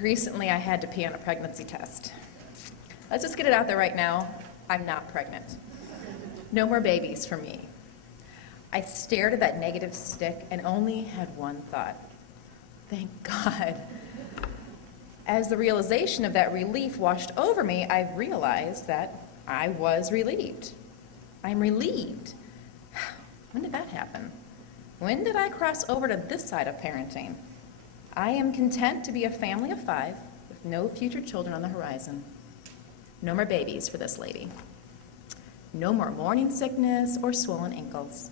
Recently, I had to pee on a pregnancy test. Let's just get it out there right now. I'm not pregnant. No more babies for me. I stared at that negative stick and only had one thought. Thank God. As the realization of that relief washed over me, I realized that I was relieved. I'm relieved. When did that happen? When did I cross over to this side of parenting? I am content to be a family of 5 with no future children on the horizon. No more babies for this lady. No more morning sickness or swollen ankles.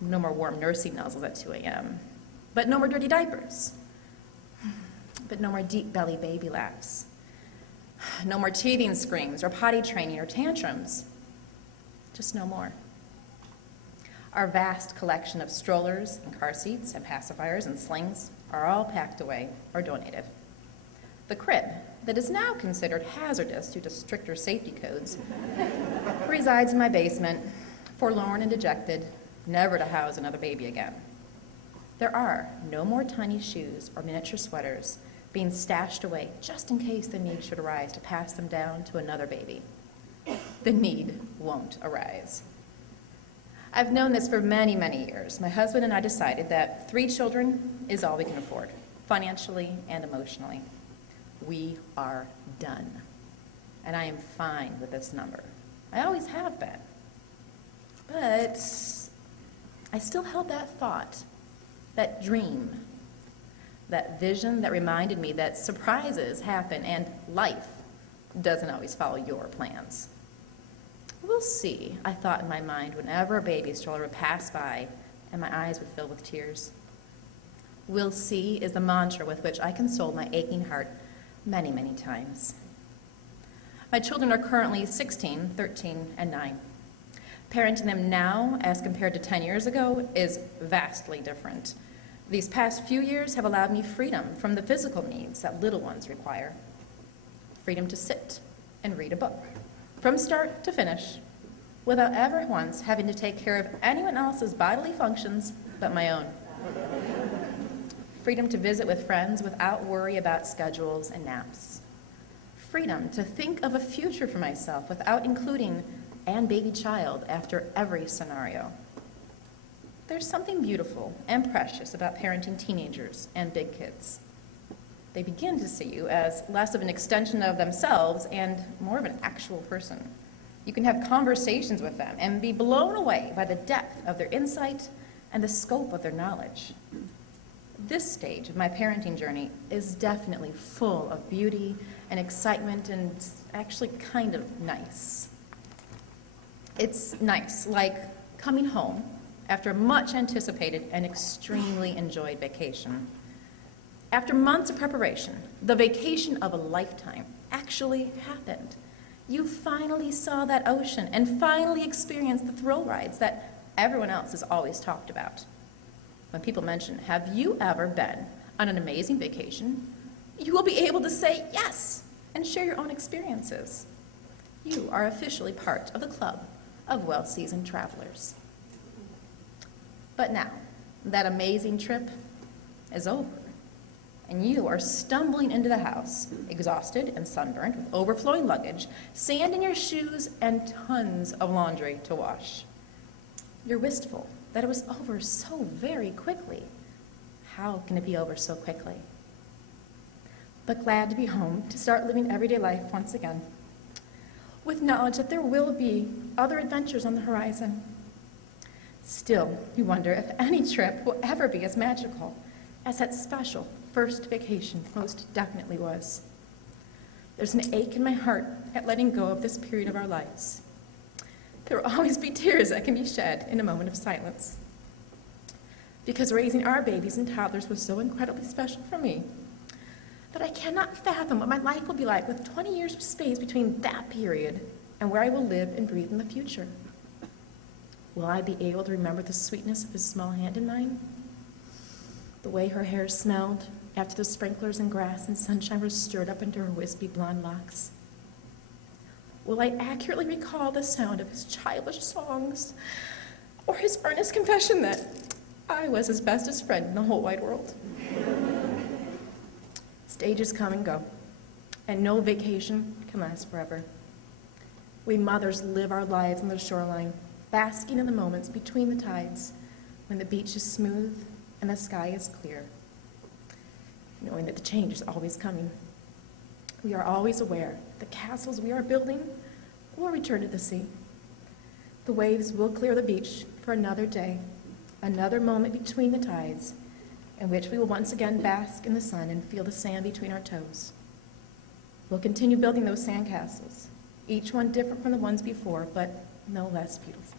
No more warm nursing nuzzles at 2 a.m. But no more dirty diapers. But no more deep belly baby laughs. No more teething screams or potty training or tantrums. Just no more. Our vast collection of strollers and car seats and pacifiers and slings are all packed away or donated. The crib, that is now considered hazardous due to stricter safety codes, resides in my basement, forlorn and dejected, never to house another baby again. There are no more tiny shoes or miniature sweaters being stashed away just in case the need should arise to pass them down to another baby. The need won't arise. I've known this for many, many years. My husband and I decided that 3 children is all we can afford, financially and emotionally. We are done. And I am fine with this number. I always have been. But I still held that thought, that dream, that vision that reminded me that surprises happen and life doesn't always follow your plans. We'll see, I thought in my mind whenever a baby stroller would pass by and my eyes would fill with tears. We'll see is the mantra with which I consoled my aching heart many, many times. My children are currently 16, 13, and 9. Parenting them now, as compared to 10 years ago, is vastly different. These past few years have allowed me freedom from the physical needs that little ones require. Freedom to sit and read a book, from start to finish, without ever once having to take care of anyone else's bodily functions but my own. Freedom to visit with friends without worry about schedules and naps. Freedom to think of a future for myself without including and baby child after every scenario. There's something beautiful and precious about parenting teenagers and big kids. They begin to see you as less of an extension of themselves and more of an actual person. You can have conversations with them and be blown away by the depth of their insight and the scope of their knowledge. This stage of my parenting journey is definitely full of beauty and excitement and actually kind of nice. It's nice, like coming home after a much anticipated and extremely enjoyed vacation. After months of preparation, the vacation of a lifetime actually happened. You finally saw that ocean and finally experienced the thrill rides that everyone else has always talked about. When people mention, have you ever been on an amazing vacation? You will be able to say yes and share your own experiences. You are officially part of the club of well-seasoned travelers. But now, that amazing trip is over, and you are stumbling into the house, exhausted and sunburned, with overflowing luggage, sand in your shoes, and tons of laundry to wash. You're wistful that it was over so very quickly. How can it be over so quickly? But glad to be home to start living everyday life once again, with knowledge that there will be other adventures on the horizon. Still, you wonder if any trip will ever be as magical as that special first vacation most definitely was. There's an ache in my heart at letting go of this period of our lives. There will always be tears that can be shed in a moment of silence. Because raising our babies and toddlers was so incredibly special for me that I cannot fathom what my life will be like with 20 years of space between that period and where I will live and breathe in the future. Will I be able to remember the sweetness of his small hand in mine? The way her hair smelled after the sprinklers and grass and sunshine were stirred up into her wispy blonde locks? Will I accurately recall the sound of his childish songs or his earnest confession that I was his bestest friend in the whole wide world? Stages come and go, and no vacation can last forever. We mothers live our lives on the shoreline, basking in the moments between the tides when the beach is smooth and the sky is clear, knowing that the change is always coming. We are always aware the castles we are building will return to the sea. The waves will clear the beach for another day, another moment between the tides, in which we will once again bask in the sun and feel the sand between our toes. We'll continue building those sandcastles, each one different from the ones before, but no less beautiful.